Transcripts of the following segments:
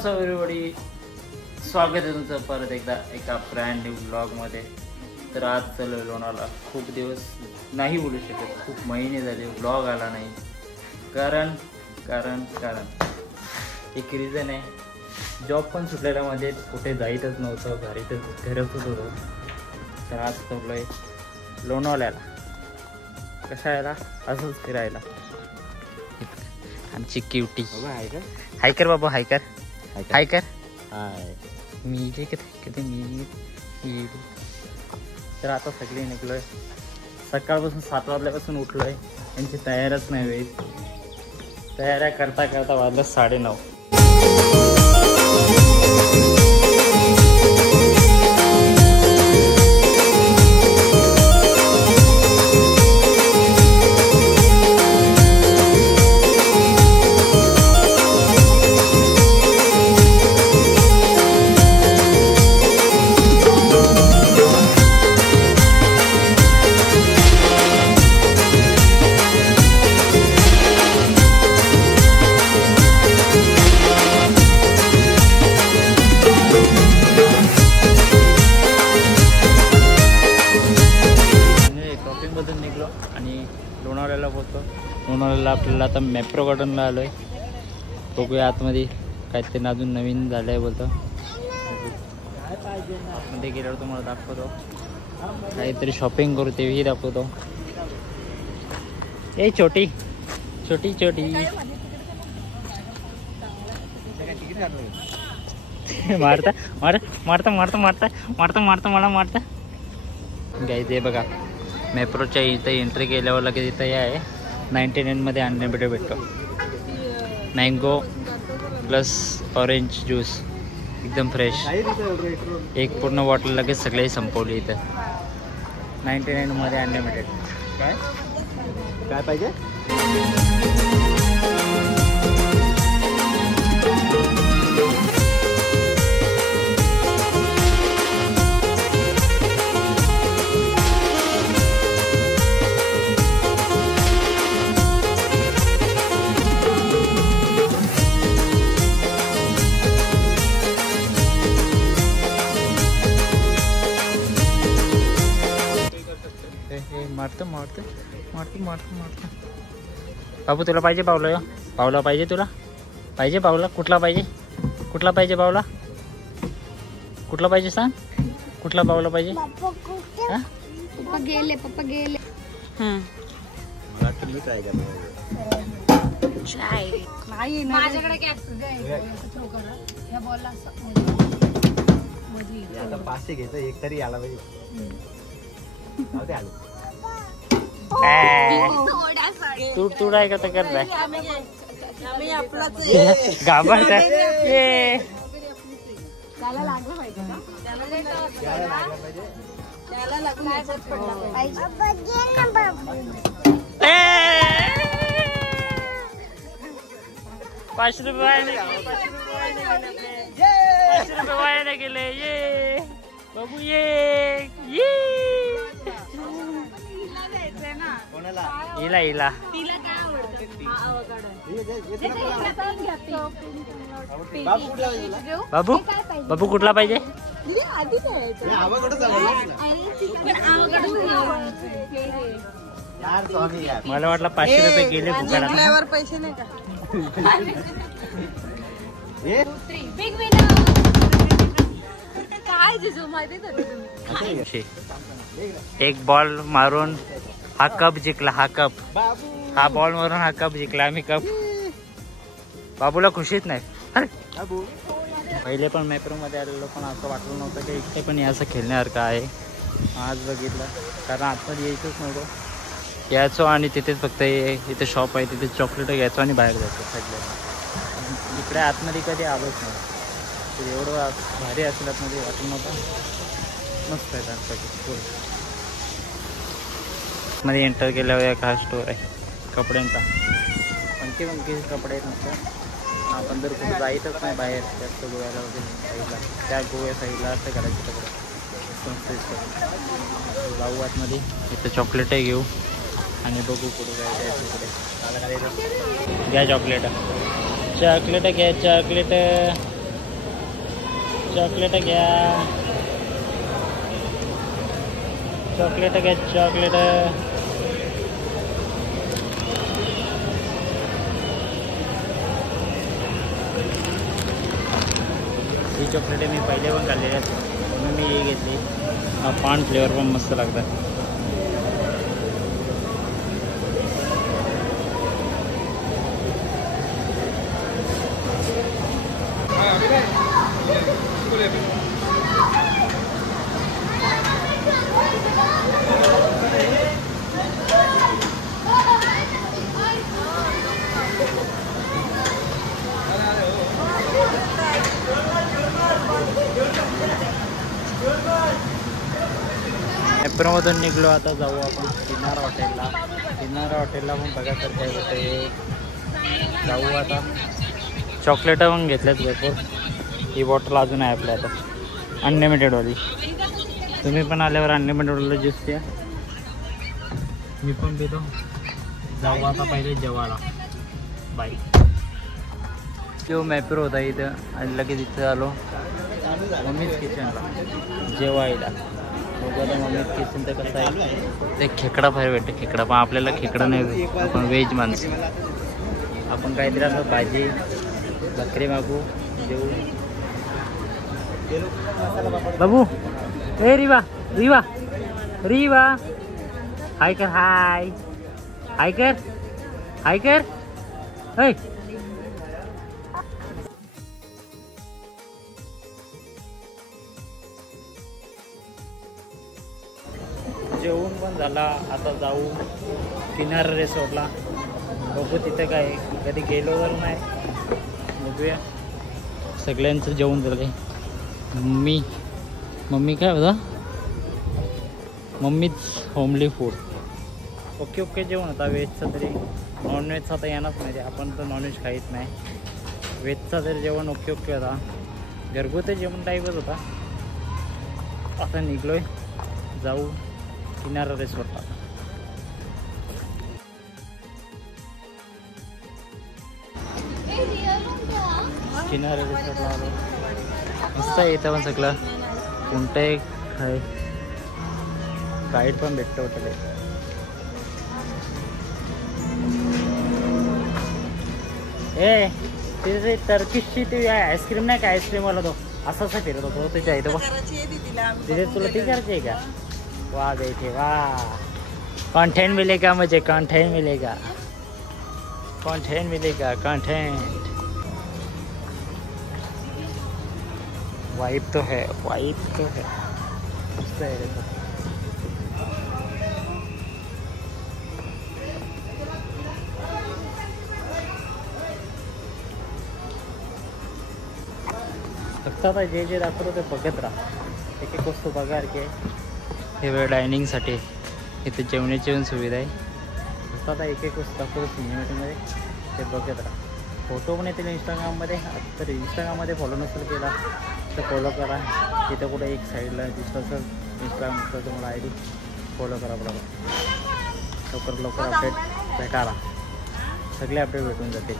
व्हॉट्स up everybody, स्वागत आहे तुमचं परत एकदा एका ब्रँड न्यू ब्लॉगमध्ये. तर आज चालू लोणावळा. खूप दिवस नाही बोलू शकत, खूप महिने झाले ब्लॉग आला नाही. कारण कारण कारण एक रिझन आहे. जॉब पण सुटलेला मध्ये, कुठे जायचंच नव्हतं, घरातच होतो. तर आज चाललो आहे लोणावळ्याला. कशा यायला? असंच फिरायला. आमची क्युटी हायकर बाबा, हायकर हायकर हाय. मी जे किती मी तर आता सगळे निघलोय. सकाळपासून 7 वाजल्यापासून उठलोय. यांची तयारच नाही होईल. तयाऱ्या करता करता वाजलं 9:30. निघलो आणि लोणावळ्याला पोहोचलो. लोणावळ्याला आपल्याला आता मेट्रो गार्डनला आलोय. बघूया आतमध्ये काहीतरी अजून नवीन झालंय बोलतो. आतमध्ये गेल्यावर तुम्हाला दाखवतो. काहीतरी शॉपिंग करू तेही दाखवतो. ए छोटी छोटी छोटी मारता मारता मारता मारता मारता मारता मला मारता. घ्यायचे बघा. मेट्रोच्या इथं एंट्री केल्यावर लगेच इथं हे आहे 99 मध्ये अनलिमिटेड भेटतो. मँगो प्लस ऑरेंज ज्यूस एकदम फ्रेश. एक पूर्ण बॉटल लगेच सगळे संपवली इथं. 99 मध्ये अनलिमिटेड. काय काय पाहिजे? मारतो मारतो मारतो मारतो मारतो. बाबू तुला पाहिजे पावला? पावला पाहिजे तुला? पाहिजे पावला? कुठला पाहिजे? कुठला पाहिजे पावला? कुठला पाहिजे सांग? कुठला पावला पाहिजे? पप्पा गेले पप्पा गेले. मला तुम्ही ट्राय करा. चाय नाही माझ्याकडे या बॉलला आता 500 घ्यायचं, एक तरी आला पाहिजे. तू ट्राय करता करताय घाबरता. ₹5 वाया गेले. ये बघू ये इला इला बाबू बाबू कुठला पाहिजे? मला वाटलं ₹500 गेले फुकटात. पैसे नाही का? एक बॉल मारून हा कप जिंकला. हा कप, हा बॉल मारून हा कप जिंकला. आम्ही कप. बाबूला खुशीच नाही. पहिले पण मेट्रो मध्ये आलेलो पण असं वाटलं नव्हतं की इथे पण असं खेळण्यासारखं आहे. आज बघितलं, कारण आतमध्ये यायचंच नव्हतं. यायचो आणि तिथेच फक्त इथे शॉप आहे, तिथे चॉकलेट घ्यायचो आणि बाहेर जायचो सगळ्या. इकडे आतमध्ये कधी आलोच नाही. तर एवढं भारी असेल आतमध्ये वाटलं नव्हतं. मस्त आहे त्यांच्यासाठी. मध्ये एंटर केल्यावर एक हा स्टोर आहे कपड्यांचा. पंखे कपडे आहेत नुसतं. आपण जर कुठं जायचंच नाही बाहेर जास्त गोव्याला वगैरे साईडला, त्या गोव्या साईडला असं करायचे कपडे. जाऊ आतमध्ये. इथं चॉकलेटही घेऊ आणि बघू कुठं जायचं तिकडे. घ्या चॉकलेट. चॉकलेट घ्या चॉकलेट. चॉकलेट घ्या, चॉकलेट घ्या, चॉकलेट. ही चॉकलेट मी पहिले पण खाल्लेली आहेत म्हणून मी ही घेतली. हा पान फ्लेवर पण मस्त लागतात. मधून निघलो. आता जाऊ आपण किनारा हॉटेलला. किनारा हॉटेलला पण बघायसारखं आहे होते. जाऊ आता. चॉकलेट पण घेतल्यात भरपूर. ही बॉटल अजून आहे आपल्या आता अनलिमिटेडवाली. तुम्ही पण आल्यावर अनलिमिटेडवाला ज्यूस द्या, मी पण पितो. जाऊ आता पहिले जेवायला. बाय. तो मॅपर होता इथं आणि लगेच इथं आलो मम्मीच किचनला जेवायला. बघा मम्मीच किचन तर कसं आहे. ते खेकडा बाहेर भेटते. खेकडा पण आपल्याला खेकडा नाही, आपण व्हेज माणसं. आपण काहीतरी असं भाजी भाकरी मागू जेवू. बाबू ए रिवा रिवा रिवा हाय कर. हाय हाय कर. हाय कर. हाय. जेवण पण झाला. आता जाऊ किनारा रिसॉर्टला. बघू तिथं काय, कधी गेलो तर नाही. बघूया. सगळ्यांचं जेवण झालं आहे. मम्मी काय होता, मम्मीच होमली फूड. ओके ओके जेवण होता. व्हेजचं तरी, नॉनव्हेजचा तर येणारच नाही. आपण तर नॉनव्हेज खाईत नाही. व्हेजचा तरी जेवण ओके ओके होता. घरगुती जेवण टाईपच होता. आता निघलोय. जाऊ किनारा रिसॉर्टला. किनारा रिसॉर्टला आलो. मस्त आहे इथं पण सगळं. कोणतं एक आहे गाईड पण भेटतं होतं. ए तिथे टर्किशची ती आईस्क्रीम नाही का, आईस्क्रीमवाला तो असा असा फिरत होतो त्याच्या इथं. तिथे तुला ती करायची आहे का? वाह बेटे वाह. कंटेंट मिलेगा मुझे, कंटेंट मिलेगा, कंटेंट मिलेगा, कंटेंट. वाइब तो है, वाइब तो है. मस्त आहे रे. फक्त आता जे जे दाखवतो ते बघत राहा. एक एक वस्तू बघा की. हे वेळ डायनिंगसाठी इथे जेवणाची पण सुविधा आहे. फक्त आता एक एक वस्तू दाखवतो सिनेमॅटिकमध्ये ते बघत राहा. फोटो पण येतील इंस्टाग्राममध्ये. तर इंस्टाग्राममध्ये फॉलो नसेल केला तर फॉलो करा. तिथं कुठं एक साईडला दिसतं असेल इंस्टाग्रामचं तुम्हाला आय डी, फॉलो करा बरोबर. लवकर अपडेट भेटायला सगळे अपडेट भेटून जातील.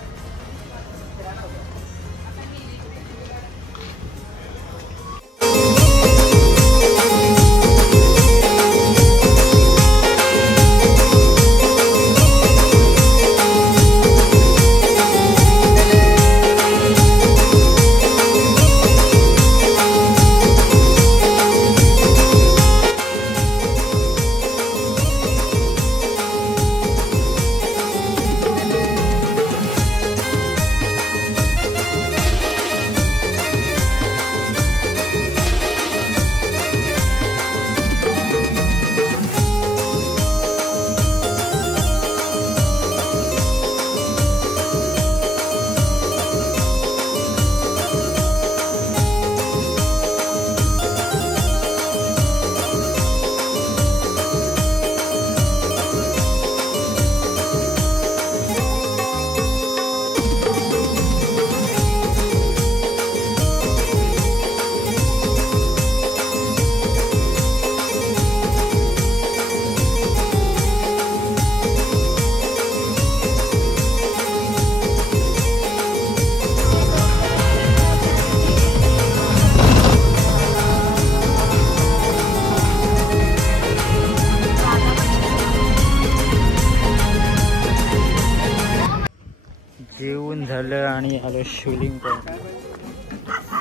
निघालो आणि आलो शिवलिंग पॉईंट.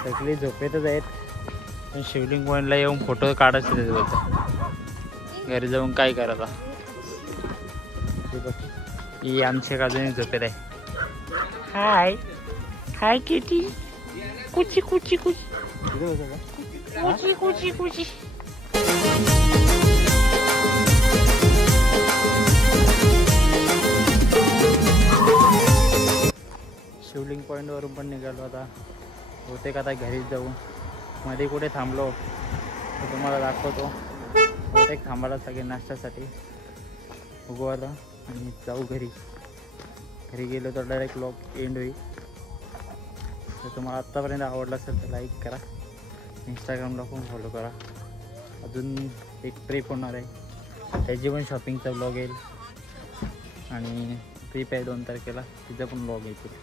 सगळी झोपेतच आहेत पण शिवलिंग पॉईंटला येऊन फोटो काढायचे बोलतात. घरी जाऊन काय करायचा. ही आमच्या बाजूने झोपेत आहे. हाय हाय किटी कुची कुची कुची कुची कुची कुची. शिवलिंग पॉईंट वरून पण निघालो आता. होते का आता घरी जाऊ. मध्ये कुठे थांबलो तर तुम्हाला दाखवतो. होते थांबायला सगळे नाश्त्यासाठी. बघू आता आणि जाऊ घरी. घरी गेलो तर डायरेक्ट व्लॉग एंड होईल. तर तुम्हाला आत्तापर्यंत आवडला असेल तर लाईक करा. इंस्टाग्रामला पण फॉलो करा. अजून एक ट्रिप होणार आहे त्याची पण शॉपिंगचा व्लॉग येईल. आणि ट्रिप आहे 2 तारखेला तिचा पण व्लॉग येईल.